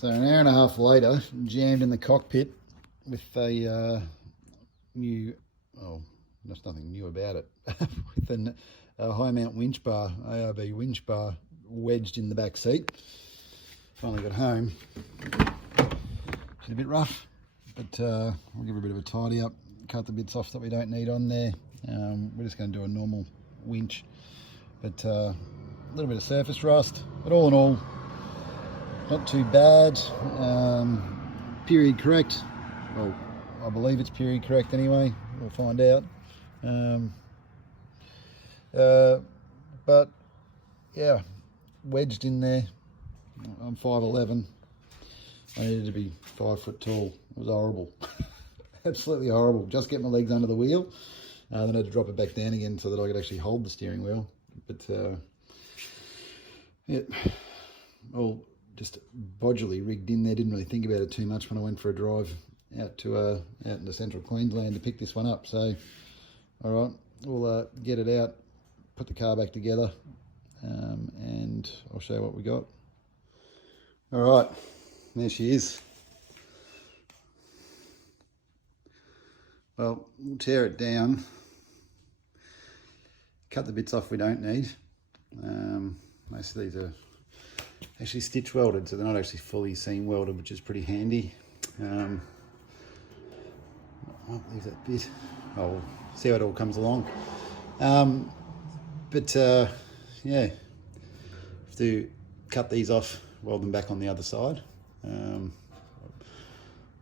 So an hour and a half later, jammed in the cockpit with a new, oh, there's nothing new about it, with a high mount winch bar, ARB winch bar wedged in the back seat. Finally got home. It's a bit rough, but we'll give it a bit of a tidy up, cut the bits off that we don't need on there. We're just going to do a normal winch, but a little bit of surface rust, but all in all, not too bad. Period correct. Well, I believe it's period correct anyway. We'll find out. But yeah, wedged in there. I'm 5'11". I needed to be 5 foot tall. It was horrible. Absolutely horrible. Just get my legs under the wheel. Then I had to drop it back down again so that I could actually hold the steering wheel. But yeah, all just bodgily rigged in there. Didn't really think about it too much when I went for a drive out into central Queensland to pick this one up. So, all right, we'll get it out, put the car back together, and I'll show you what we got. All right, there she is. Well, we'll tear it down, cut the bits off we don't need. Most of these are actually stitch welded, so they're not actually fully seam welded, which is pretty handy. I won't leave that bit. I'll see how it all comes along. Yeah, have to cut these off, weld them back on the other side. I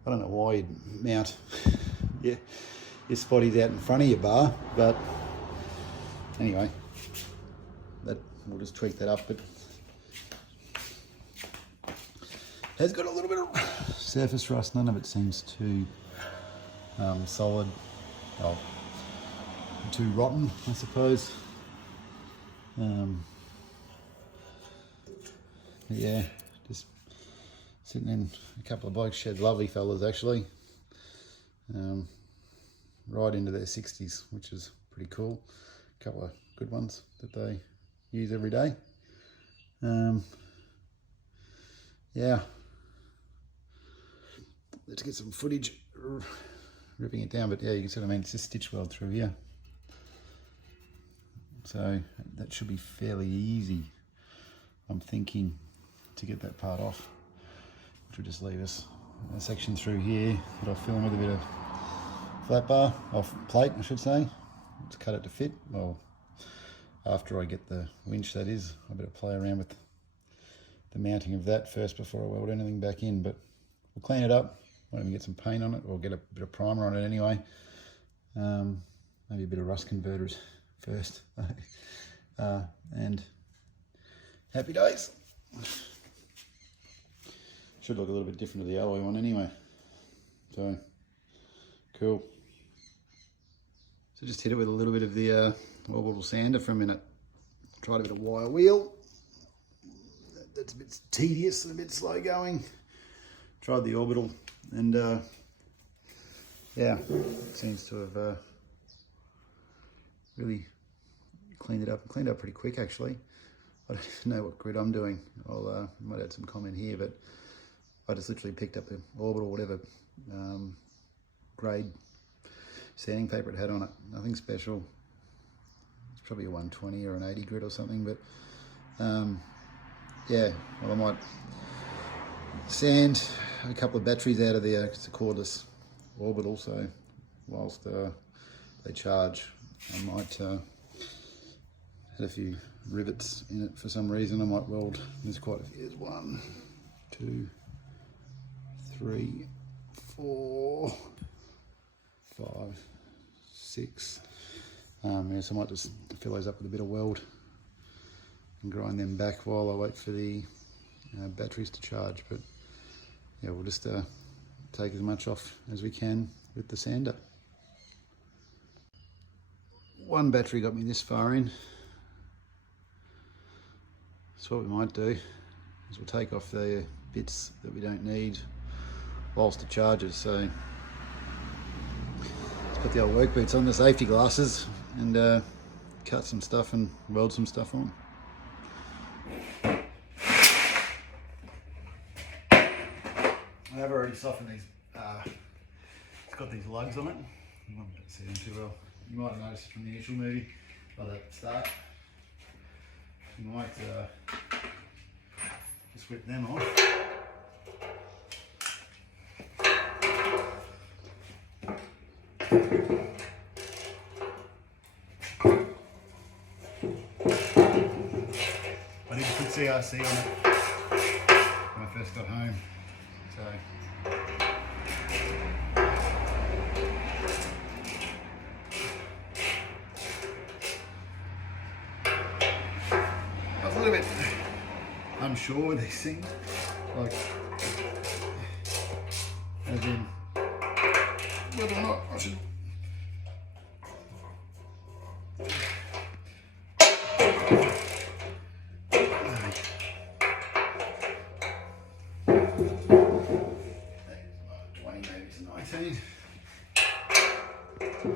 don't know why you'd mount your spotties out in front of your bar, but anyway, we'll just tweak that up. But has got a little bit of surface rust. None of it seems too solid, well, too rotten, I suppose. Yeah, just sitting in a couple of blokes shed, lovely fellas actually, right into their 60s, which is pretty cool. A couple of good ones that they use every day. Yeah, let's get some footage ripping it down, but yeah, you can see what I mean. It's just stitch weld through here, so that should be fairly easy, I'm thinking, to get that part off, which will just leave us a section through here that I'll fill in with a bit of flat bar, off plate I should say. Let's cut it to fit. Well, after I get the winch, that is. I better play around with the mounting of that first before I weld anything back in, but we'll clean it up. Might even get some paint on it, or get a bit of primer on it anyway. Maybe a bit of rust converters first. And happy days. Should look a little bit different to the alloy one anyway. So, cool. So just hit it with a little bit of the orbital sander for a minute. Tried a bit of wire wheel. That's a bit tedious and a bit slow going. Tried the orbital, and yeah, seems to have really cleaned it up. Cleaned up pretty quick actually. I don't know what grid I'm doing. I'll might add some comment here, but I just literally picked up the orbital, whatever grade sanding paper it had on it. Nothing special. It's probably a 120 or an 80 grit or something, but yeah, well, I might sand a couple of batteries out of the it's a cordless orbital, so whilst they charge, I might had a few rivets in it for some reason. I might weld, there's quite a few, there's 1, 2, 3, 4, 5, 6. Yeah, so I might just fill those up with a bit of weld and grind them back while I wait for the batteries to charge. But yeah, we'll just take as much off as we can with the sander. One battery got me this far in. So what we might do is we'll take off the bits that we don't need whilst it charges. So let's put the old work boots on, the safety glasses, and cut some stuff and weld some stuff on. I have already softened these. It's got these lugs on it. You might not see them too well. You might have noticed from the initial movie by the start. You might just whip them off. I did put CRC on it when I first got home. So I was a little bit unsure with these things, like as in whether or not I should.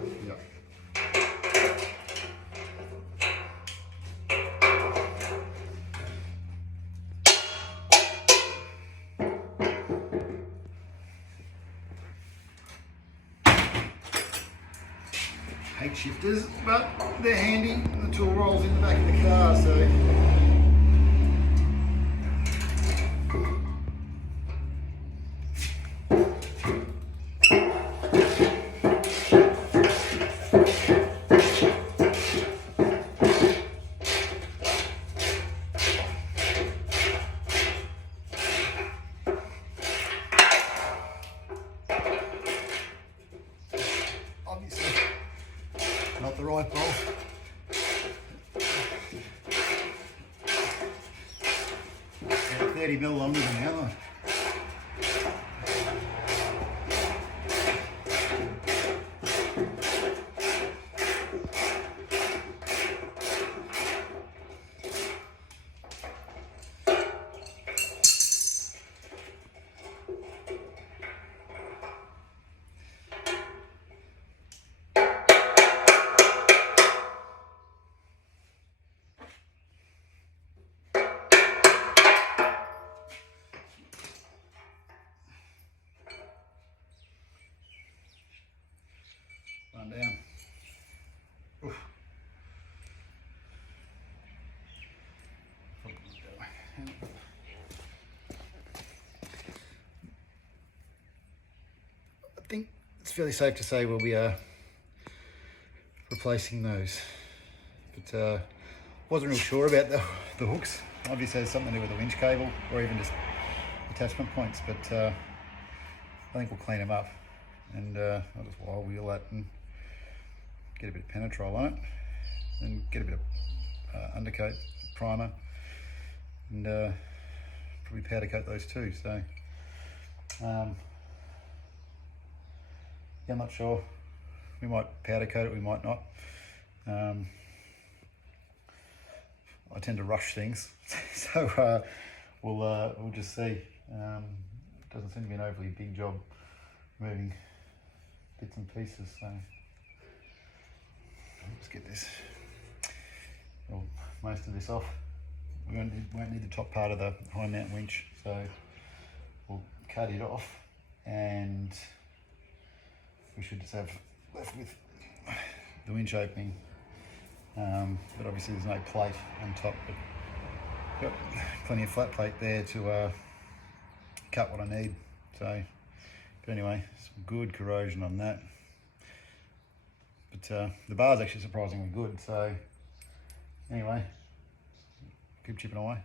Yep. Hate shifters, but they're handy. The tool rolls in the back of the car, so. Not the right bolt. About 30 mil longer than the other one. One down. Oof. I think it's fairly safe to say we'll be replacing those, but wasn't real sure about the hooks. Obviously, it has something to do with the winch cable or even just attachment points, but I think we'll clean them up, and I'll just wire wheel that and get a bit of penetrol on it, and get a bit of undercoat primer, and probably powder coat those too. So yeah, I'm not sure. We might powder coat it, we might not. I tend to rush things, so we'll just see. It doesn't seem to be an overly big job moving bits and pieces, so let's get this, well, most of this off. We won't need the top part of the high mount winch, so we'll cut it off, and we should just have left with the winch opening, but obviously there's no plate on top, but got plenty of flat plate there to cut what I need. So, but anyway, some good corrosion on that, but the bar's actually surprisingly good. So anyway, keep chipping away.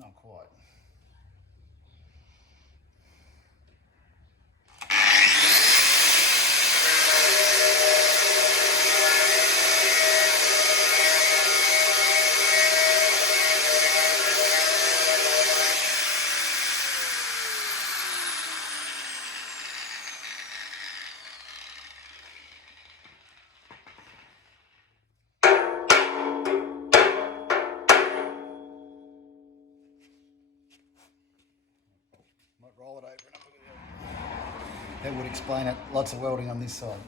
Not quite. Might roll it over and have a look at it. That would explain it. Lots of welding on this side.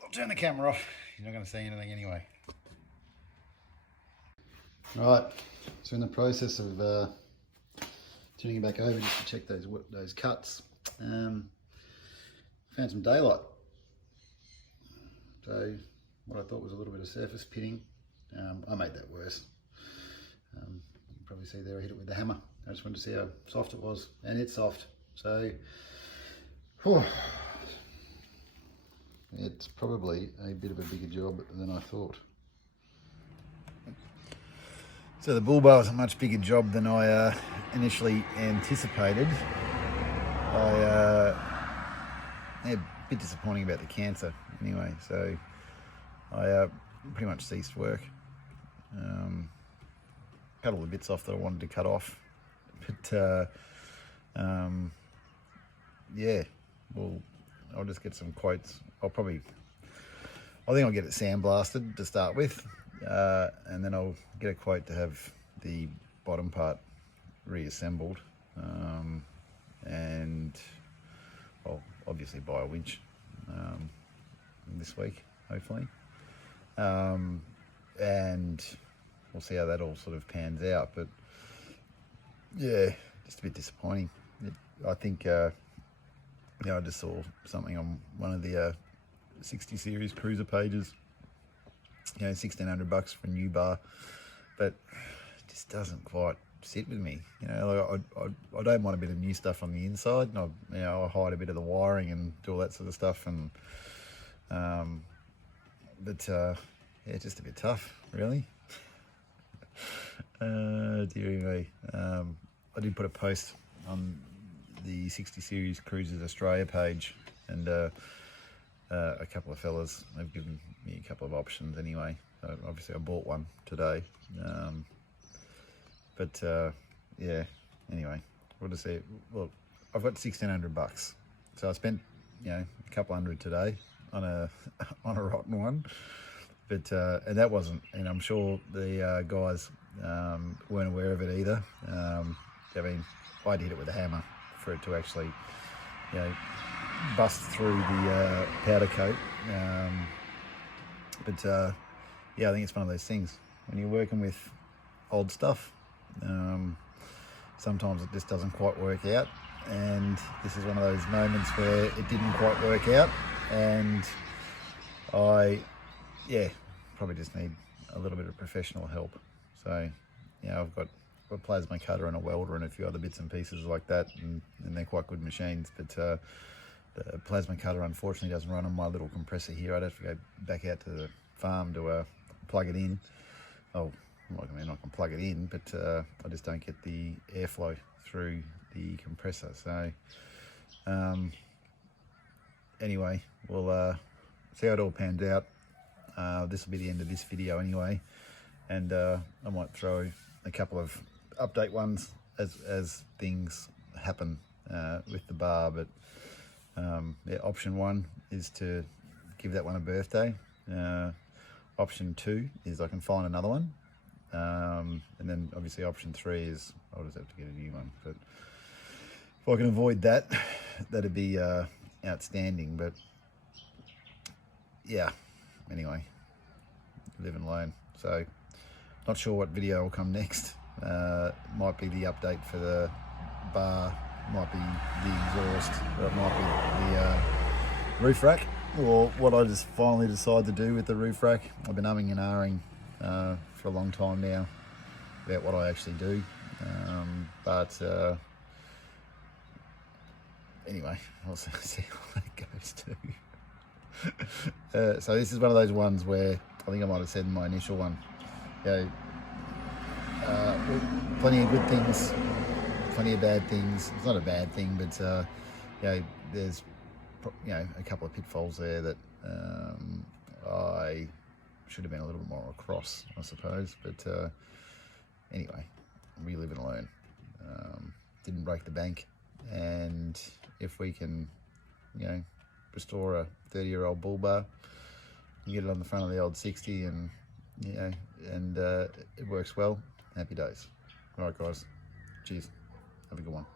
I'll turn the camera off. You're not going to see anything anyway. Right, so in the process of turning it back over just to check those cuts, found some daylight. So what I thought was a little bit of surface pitting, I made that worse. You can probably see there I hit it with the hammer. I just wanted to see how soft it was, and it's soft. So whew, it's probably a bit of a bigger job than I thought. So the Bullbar was a much bigger job than I initially anticipated. Yeah, a bit disappointing about the cancer anyway, so I pretty much ceased work. Cut all the bits off that I wanted to cut off, but yeah, well, I'll just get some quotes. I think I'll get it sandblasted to start with, and then I'll get a quote to have the bottom part reassembled, and I'll obviously buy a winch this week, hopefully, and we'll see how that all sort of pans out. But yeah, just a bit disappointing. I think I just saw something on one of the 60 series cruiser pages, $1,600 for a new bar, but it just doesn't quite sit with me. Like I don't want a bit of new stuff on the inside, and I hide a bit of the wiring and do all that sort of stuff, and but yeah, it's just a bit tough, really. Dearie me. I did put a post on the 60 Series Cruisers Australia page, and a couple of fellas have given me a couple of options anyway. So obviously I bought one today, yeah, anyway, we'll just see. Well, I've got $1,600, so I spent, you know, a couple hundred today on a on a rotten one, but and that wasn't, and I'm sure the guys weren't aware of it either. I mean, I did it with a hammer for it to actually, you know, bust through the powder coat. Yeah, I think it's one of those things when you're working with old stuff. Sometimes it just doesn't quite work out, and this is one of those moments where it didn't quite work out, and yeah, probably just need a little bit of professional help. So, you know, I've got a plasma cutter and a welder and a few other bits and pieces like that, and they're quite good machines, but the plasma cutter unfortunately doesn't run on my little compressor here. I'd have to go back out to the farm to plug it in. Oh, I mean, I can plug it in, but I just don't get the airflow through the compressor. So anyway, we'll see how it all pans out. This will be the end of this video anyway, and I might throw a couple of update ones as things happen with the bar. But yeah, option 1 is to give that one a birthday. Option 2 is I can find another one. And then obviously option 3 is I'll just have to get a new one. But if I can avoid that, that'd be outstanding. But yeah, anyway, live and learn. So not sure what video will come next. Might be the update for the bar, might be the exhaust, or it might be the roof rack, or what I just finally decided to do with the roof rack. I've been umming and ahhing for a long time now about what I actually do, anyway, I'll see how that goes too. So this is one of those ones where I think I might have said in my initial one, you know, plenty of good things, plenty of bad things. It's not a bad thing, but you know, there's, you know, a couple of pitfalls there that I should have been a little bit more across, I suppose. But anyway, we live and learn. Didn't break the bank, and if we can, you know, restore a 30-year-old Bullbar, you get it on the front of the old 60, and you know, and it works well. Happy days. All right, guys. Cheers. Have a good one.